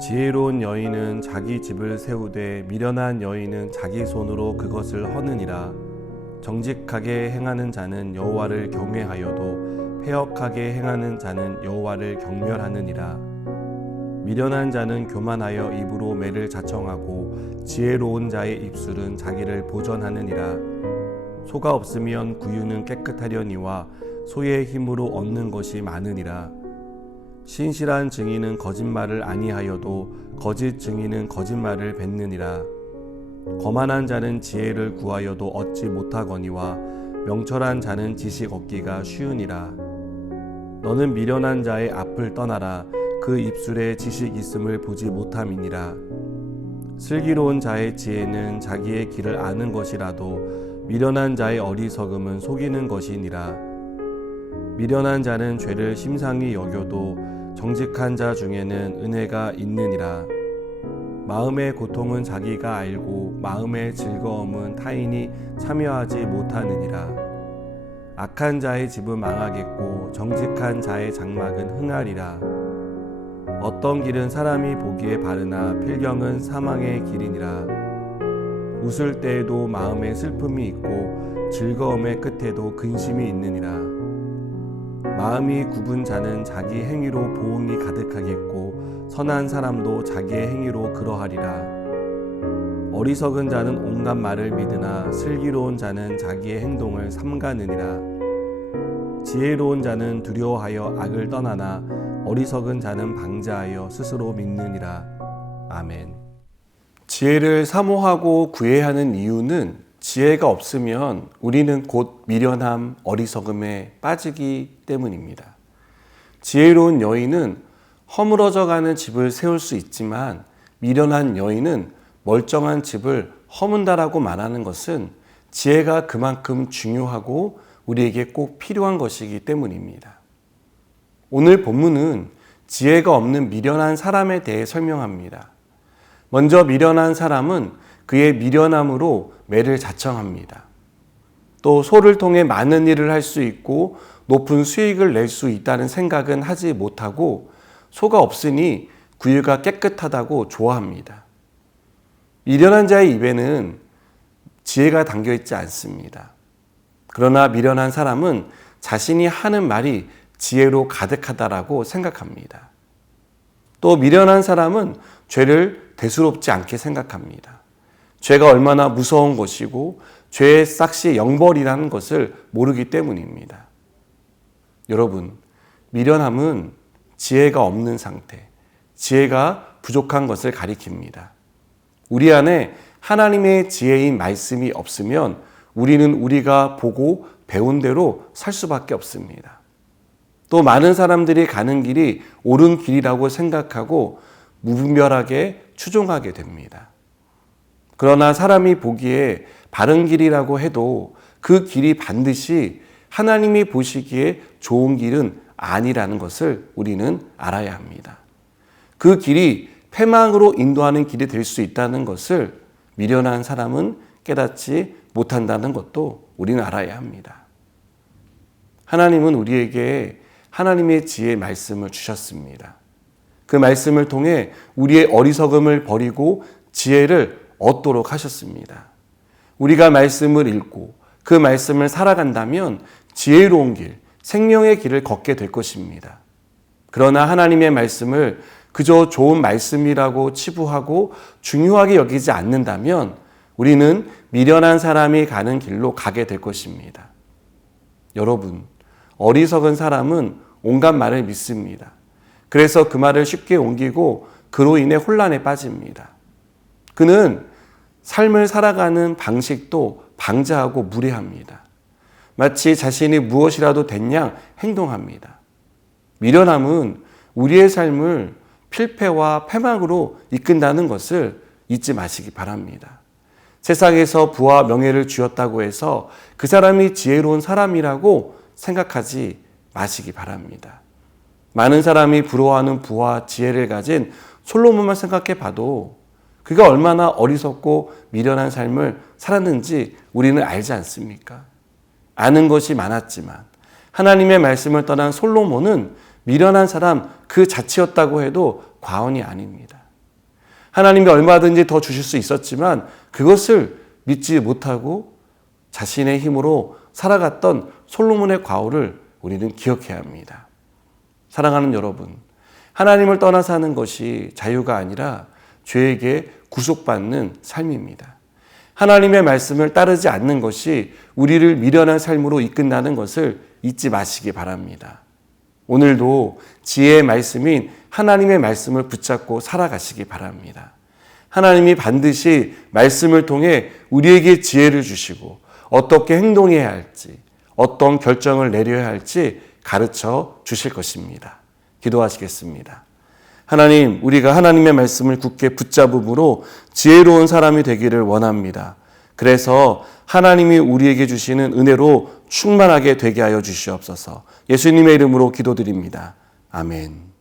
지혜로운 여인은 자기 집을 세우되 미련한 여인은 자기 손으로 그것을 허느니라. 정직하게 행하는 자는 여호와를 경외하여도 패역하게 행하는 자는 여호와를 경멸하느니라. 미련한 자는 교만하여 입으로 매를 자청하고 지혜로운 자의 입술은 자기를 보전하느니라. 소가 없으면 구유는 깨끗하려니와 소의 힘으로 얻는 것이 많으니라. 신실한 증인은 거짓말을 아니하여도 거짓 증인은 거짓말을 뱉느니라. 거만한 자는 지혜를 구하여도 얻지 못하거니와 명철한 자는 지식 얻기가 쉬우니라. 너는 미련한 자의 앞을 떠나라. 그 입술에 지식 있음을 보지 못함이니라. 슬기로운 자의 지혜는 자기의 길을 아는 것이라도 미련한 자의 어리석음은 속이는 것이니라. 미련한 자는 죄를 심상히 여겨도 정직한 자 중에는 은혜가 있느니라. 마음의 고통은 자기가 알고 마음의 즐거움은 타인이 참여하지 못하느니라. 악한 자의 집은 망하겠고 정직한 자의 장막은 흥하리라. 어떤 길은 사람이 보기에 바르나 필경은 사망의 길이니라. 웃을 때에도 마음에 슬픔이 있고 즐거움의 끝에도 근심이 있느니라. 마음이 굽은 자는 자기 행위로 보응이 가득하겠고 선한 사람도 자기의 행위로 그러하리라. 어리석은 자는 온갖 말을 믿으나 슬기로운 자는 자기의 행동을 삼가느니라. 지혜로운 자는 두려워하여 악을 떠나나 어리석은 자는 방자하여 스스로 믿느니라. 아멘. 지혜를 사모하고 구애하는 이유는 지혜가 없으면 우리는 곧 미련함, 어리석음에 빠지기 때문입니다. 지혜로운 여인은 허물어져가는 집을 세울 수 있지만 미련한 여인은 멀쩡한 집을 허문다라고 말하는 것은 지혜가 그만큼 중요하고 우리에게 꼭 필요한 것이기 때문입니다. 오늘 본문은 지혜가 없는 미련한 사람에 대해 설명합니다. 먼저 미련한 사람은 그의 미련함으로 매를 자청합니다. 또 소를 통해 많은 일을 할 수 있고 높은 수익을 낼 수 있다는 생각은 하지 못하고 소가 없으니 구유가 깨끗하다고 좋아합니다. 미련한 자의 입에는 지혜가 담겨 있지 않습니다. 그러나 미련한 사람은 자신이 하는 말이 지혜로 가득하다라고 생각합니다. 또 미련한 사람은 죄를 대수롭지 않게 생각합니다. 죄가 얼마나 무서운 것이고 죄의 싹시 영벌이라는 것을 모르기 때문입니다. 여러분, 미련함은 지혜가 없는 상태, 지혜가 부족한 것을 가리킵니다. 우리 안에 하나님의 지혜인 말씀이 없으면 우리는 우리가 보고 배운 대로 살 수밖에 없습니다. 또 많은 사람들이 가는 길이 옳은 길이라고 생각하고 무분별하게 추종하게 됩니다. 그러나 사람이 보기에 바른 길이라고 해도 그 길이 반드시 하나님이 보시기에 좋은 길은 아니라는 것을 우리는 알아야 합니다. 그 길이 패망으로 인도하는 길이 될 수 있다는 것을 미련한 사람은 깨닫지 못한다는 것도 우리는 알아야 합니다. 하나님은 우리에게 하나님의 지혜의 말씀을 주셨습니다. 그 말씀을 통해 우리의 어리석음을 버리고 지혜를 얻도록 하셨습니다. 우리가 말씀을 읽고 그 말씀을 살아간다면 지혜로운 길, 생명의 길을 걷게 될 것입니다. 그러나 하나님의 말씀을 그저 좋은 말씀이라고 치부하고 중요하게 여기지 않는다면 우리는 미련한 사람이 가는 길로 가게 될 것입니다. 여러분, 어리석은 사람은 온갖 말을 믿습니다. 그래서 그 말을 쉽게 옮기고 그로 인해 혼란에 빠집니다. 그는 삶을 살아가는 방식도 방자하고 무례합니다. 마치 자신이 무엇이라도 된 양 행동합니다. 미련함은 우리의 삶을 필패와 패망으로 이끈다는 것을 잊지 마시기 바랍니다. 세상에서 부와 명예를 주었다고 해서 그 사람이 지혜로운 사람이라고 생각하지 마시기 바랍니다. 많은 사람이 부러워하는 부와 지혜를 가진 솔로몬만 생각해 봐도 그가 얼마나 어리석고 미련한 삶을 살았는지 우리는 알지 않습니까? 아는 것이 많았지만 하나님의 말씀을 떠난 솔로몬은 미련한 사람 그 자체였다고 해도 과언이 아닙니다. 하나님이 얼마든지 더 주실 수 있었지만 그것을 믿지 못하고 자신의 힘으로 살아갔던 솔로몬의 과오를 우리는 기억해야 합니다. 사랑하는 여러분, 하나님을 떠나 사는 것이 자유가 아니라 죄에게 구속받는 삶입니다. 하나님의 말씀을 따르지 않는 것이 우리를 미련한 삶으로 이끈다는 것을 잊지 마시기 바랍니다. 오늘도 지혜의 말씀인 하나님의 말씀을 붙잡고 살아가시기 바랍니다. 하나님이 반드시 말씀을 통해 우리에게 지혜를 주시고 어떻게 행동해야 할지, 어떤 결정을 내려야 할지 가르쳐 주실 것입니다. 기도하시겠습니다. 하나님, 우리가 하나님의 말씀을 굳게 붙잡음으로 지혜로운 사람이 되기를 원합니다. 그래서 하나님이 우리에게 주시는 은혜로 충만하게 되게 하여 주시옵소서. 예수님의 이름으로 기도드립니다. 아멘.